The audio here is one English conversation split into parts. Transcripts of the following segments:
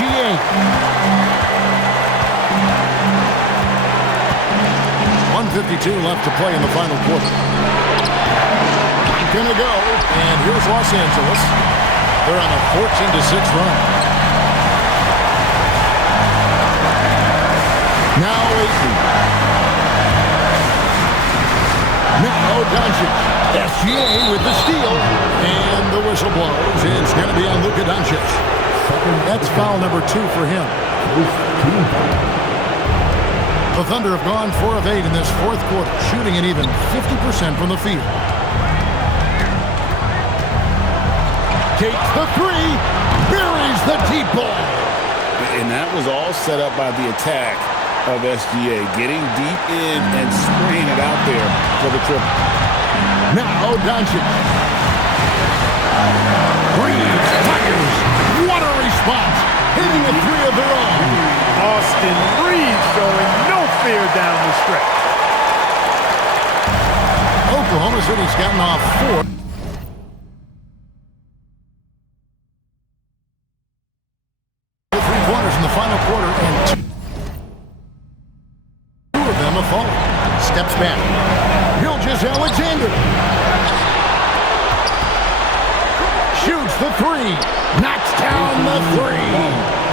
SGA. 1:52 left to play in the final quarter. Gonna go, and here's Los Angeles. They're on a 14-6 run. Now Aiton. Now Doncic. SGA with the steal, and the whistle blows. It's going to be on Luka Doncic. That's foul number 2 for him. The Thunder have gone 4 of 8 in this fourth quarter, shooting an even 50% from the field. Takes the 3, buries the deep ball. And that was all set up by the attack of SGA, getting deep in and spraying it out there for the triple. Now Doncic. Breathes, fires. What a response. Hitting a 3 of their own. Austin Reeves showing no fear down the stretch. Oklahoma City's gotten off 4. Three-pointers in the final quarter, and 2 of them have fallen. Steps back. Gilgeous-Alexander. Shoots the 3. Knocks down the 3.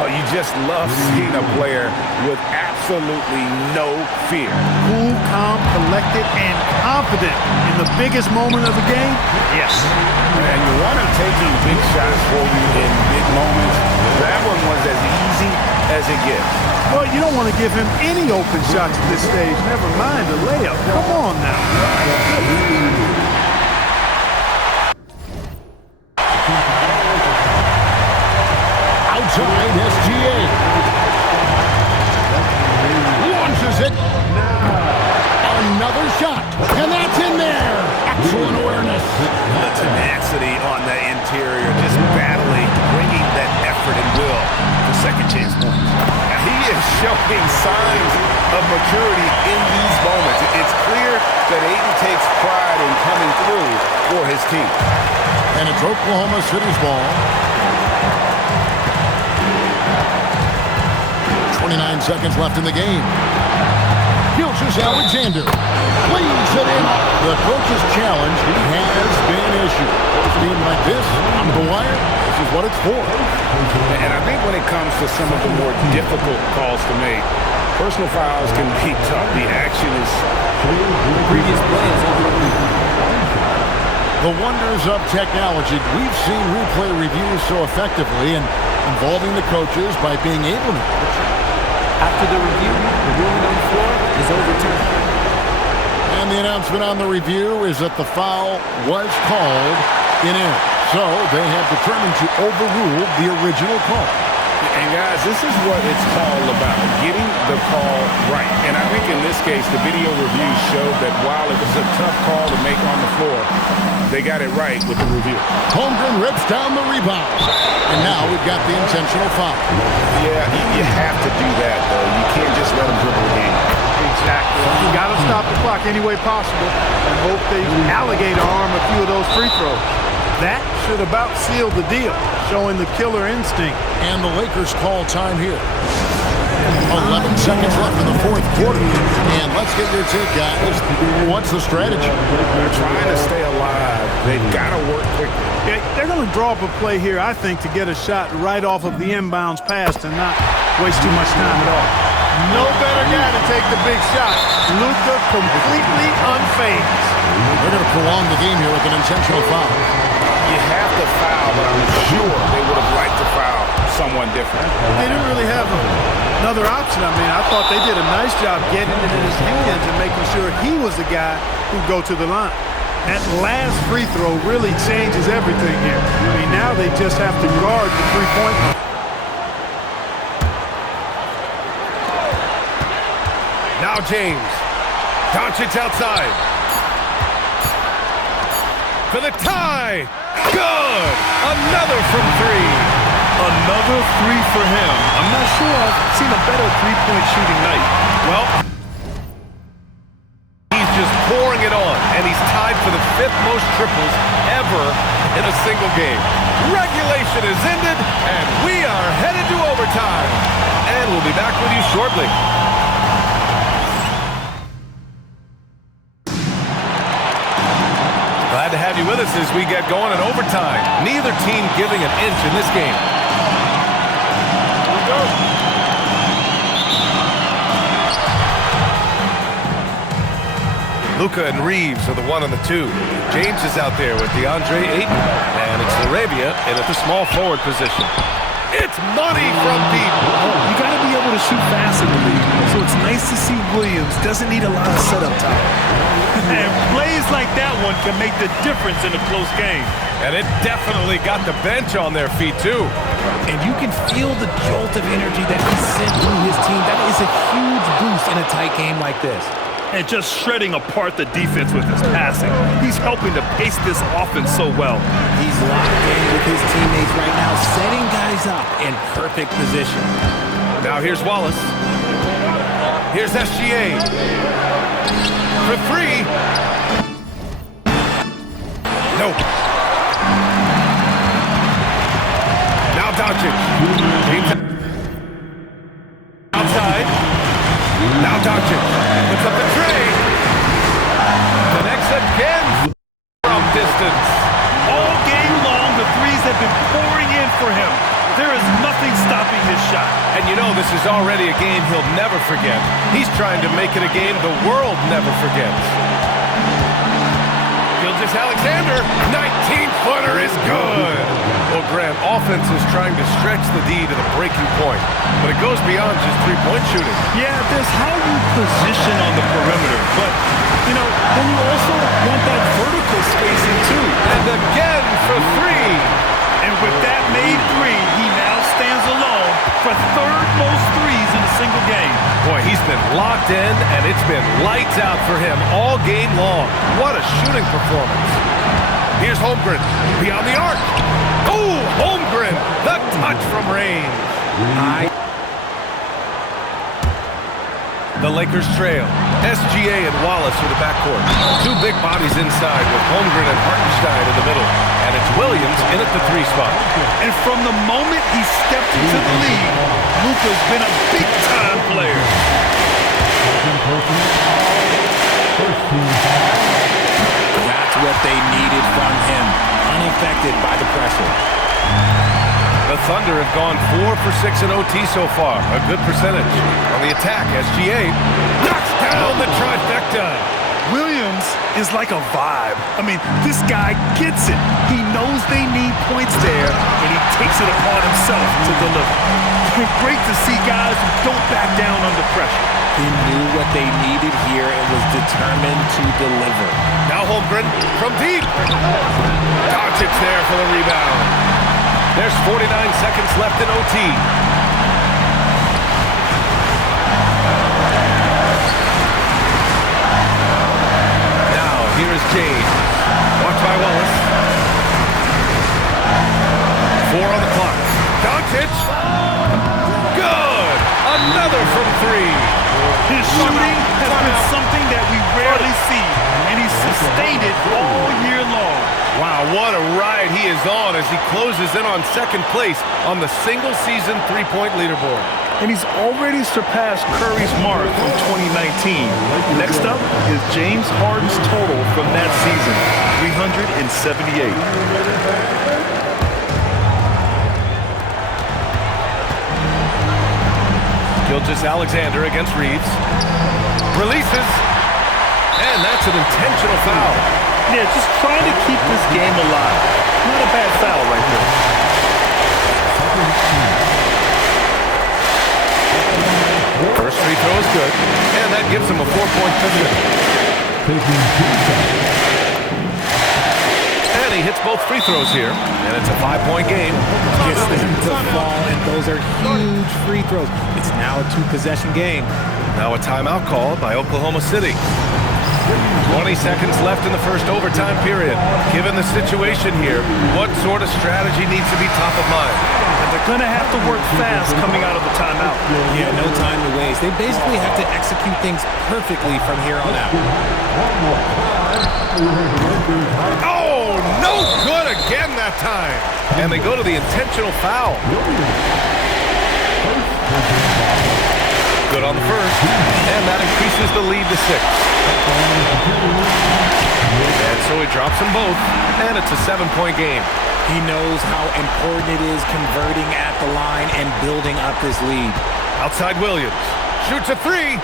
Oh, you just love seeing a player with absolutely no fear. Cool, calm, collected, and confident in the biggest moment of the game? Yes. And you want him taking big shots for you in big moments. That one was as easy as it gets. Well, you don't want to give him any open shots at this stage. Never mind a layup. Come on now. Outside SGA. Launches it. Another shot. And that's in there. Excellent awareness. The tenacity on the interior, just battling, bringing that effort and will for second chance points. Now, he is showing signs of maturity in these moments. It's clear that Aiton takes pride in coming through for his team. And it's Oklahoma City's ball. 29 seconds left in the game. Gilgeous-Alexander leaves it in. The coach's challenge has been issued. A game like this, on the wire, this is what it's for. And I think when it comes to some of the more difficult calls to make, personal fouls can be tough. The action is previous plays. The wonders of technology. We've seen replay reviews so effectively and involving the coaches by being able to. After the review, the ruling on the floor is overturned. And the announcement on the review is that the foul was called in error. So they have determined to overrule the original call. And guys, this is what it's all about, getting the call right. And I think in this case, the video review showed that while it was a tough call to make on the floor, they got it right with the review. Holmgren rips down the rebound. And now we've got the intentional foul. Yeah, you have to do that, though. You can't just let them dribble the game. Exactly. You got to stop the clock any way possible and hope they alligator arm a few of those free throws. That should about seal the deal, showing the killer instinct. And the Lakers call time here. 11 seconds left in the fourth quarter. And let's get your take, guys. What's the strategy? They're trying to stay alive. They've got to work quickly. Yeah, they're going to draw up a play here, I think, to get a shot right off of the inbounds pass and not waste too much time at all. No better guy to take the big shot. Luka completely unfazed. They're going to prolong the game here with an intentional foul. You have to foul, but I'm sure they would have liked to foul someone different. They didn't really have another option. I mean, I thought they did a nice job getting it in his hands and making sure he was the guy who'd go to the line. That last free throw really changes everything here. I mean, now they just have to guard the three-point line. Now James. Doncic outside. For the tie. Good. Another from 3. Another 3 for him. I'm not sure I've seen a better three-point shooting night. Well, he's just pouring it on, and he's tied for the 5th most triples ever in a single game. Regulation is ended, and we are headed to overtime. And we'll be back with you shortly. Glad to have you with us as we get going in overtime. Neither team giving an inch in this game. Here we go. Luka and Reeves are the 1 and the 2. James is out there with DeAndre Ayton. And it's Laravia in at the small forward position. It's money from deep. You got to be able to shoot fast in the league. So it's nice to see Williams doesn't need a lot of setup time. And plays like that one can make the difference in a close game. And it definitely got the bench on their feet, too. And you can feel the jolt of energy that he sent through his team. That is a huge boost in a tight game like this. And just shredding apart the defense with his passing. He's helping to pace this offense so well. He's locked in with his teammates right now, setting guys up in perfect position. Now here's Wallace. Here's SGA. For 3. Nope. Now Doncic. James outside. Now Doncic puts up the tray. Connects again from distance. All game long, the threes have been pouring in for him. There is nothing stopping his shot. And you know this is already a game he'll never forget. He's trying to make it a game the world never forgets. Gilgeous-Alexander, 19-footer is good. Well, Grant, offense is trying to stretch the D to the breaking point, but it goes beyond just three-point shooting. Yeah, there's how you position on the perimeter, but, you know, then you also want that vertical spacing, too. And again for 3. And with that made 3, he now stands alone for third most threes in a single game. Boy, he's been locked in, and it's been lights out for him all game long. What a shooting performance. Here's Holmgren beyond the arc. Oh, Holmgren, the touch from range. The Lakers trail. SGA and Wallace for the backcourt. 2 big bodies inside with Holmgren and Hartenstein in the middle. And it's Williams in at the 3 spot. And from the moment he stepped into the league, Luka's been a big-time player. That's what they needed from him, unaffected by the pressure. The Thunder have gone 4 for 6 in OT so far. A good percentage. On the attack, SGA knocks down the trifecta. Williams is like a vibe. I mean, this guy gets it. He knows they need points there, and he takes it upon himself to deliver. Great to see guys who don't back down under pressure. He knew what they needed here and was determined to deliver. Now Holmgren from deep. Doncic there for the rebound. There's 49 seconds left in OT. Now, here is James. Watched by Wallace. 4 on the clock. Doncic. Good. Another from 3. His shooting has been something that we rarely see, and he's sustained it all year long. Wow, what a ride he is on as he closes in on second place on the single-season three-point leaderboard. And he's already surpassed Curry's mark from 2019. Next up is James Harden's total from that season, 378. Gilgeous-Alexander against Reeves. Releases. And that's an intentional foul. Yeah, just trying to keep this game alive. Not a bad foul right there. First free throw is good, and that gives him a 4-point position. And he hits both free throws here, and it's a 5-point game. Gets them to fall, and those are huge free throws. It's now a 2-possession game. Now a timeout called by Oklahoma City. 20 seconds left in the first overtime period. Given the situation here, what sort of strategy needs to be top of mind? And they're going to have to work fast coming out of the timeout. Yeah, no time to waste. They basically have to execute things perfectly from here on out. Oh, no good again halftime. And they go to the intentional foul. Good on the first. And that increases the lead to 6. And so he drops them both. And it's a 7-point game. He knows how important it is converting at the line and building up this lead. Outside Williams. Shoots a 3.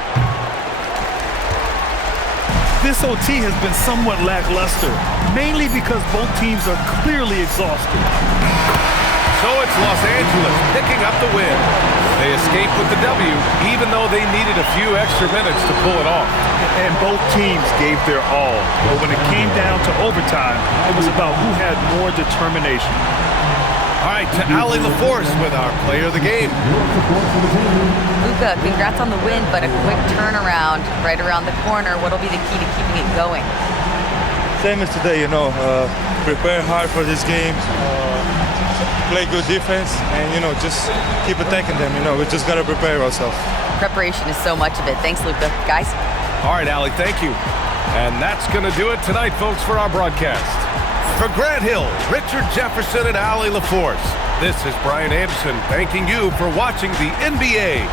This OT has been somewhat lackluster, mainly because both teams are clearly exhausted. So it's Los Angeles picking up the win. They escape with the W, even though they needed a few extra minutes to pull it off. And both teams gave their all. But when it came down to overtime, it was about who had more determination. All right, to Ali LaForce with our player of the game. Luka, congrats on the win, but a quick turnaround right around the corner. What'll be the key to keeping it going? Same as today, prepare hard for this game, play good defense, and, just keep attacking them. We just got to prepare ourselves. Preparation is so much of it. Thanks, Luka. Guys? All right, Ali, thank you. And that's going to do it tonight, folks, for our broadcast. For Grant Hill, Richard Jefferson, and Ali LaForce, this is Brian Anderson thanking you for watching the NBA